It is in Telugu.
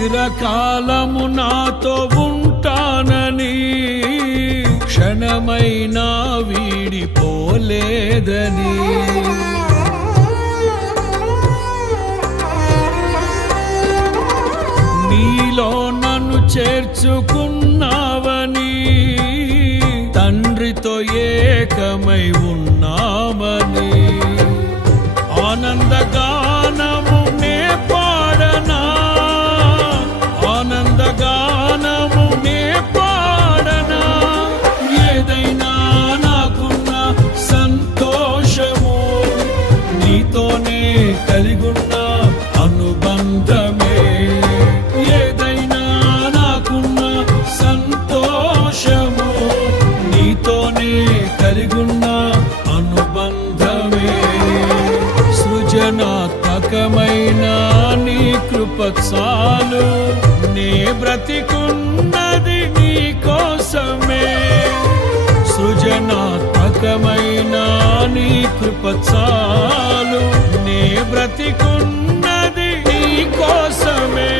చిరకాలము నాతో ఉంటానని, క్షణమైనా వీడిపోలేదని, నీలో నన్ను చేర్చుకున్నావని, తండ్రితో ఏకమై ఉన్నామని, ఆనందగానము నే పాడనా, ఆనందగానము నే పాడనా, ఏదైనా నాకున్న సంతోషము నీతోనే కలిగున్న అనుబంధమే, ఏదైనా నాకున్న సంతోషము నీతోనే కలిగున్న అనుబంధమే, సృజనాత్మకమైన నీ కృప చాలు, నే బ్రతికున్నది నీ కోసమే, సృజనాత్మకమైన నీ కృప చాలు, నే బ్రతికున్నది నీ కోసమే.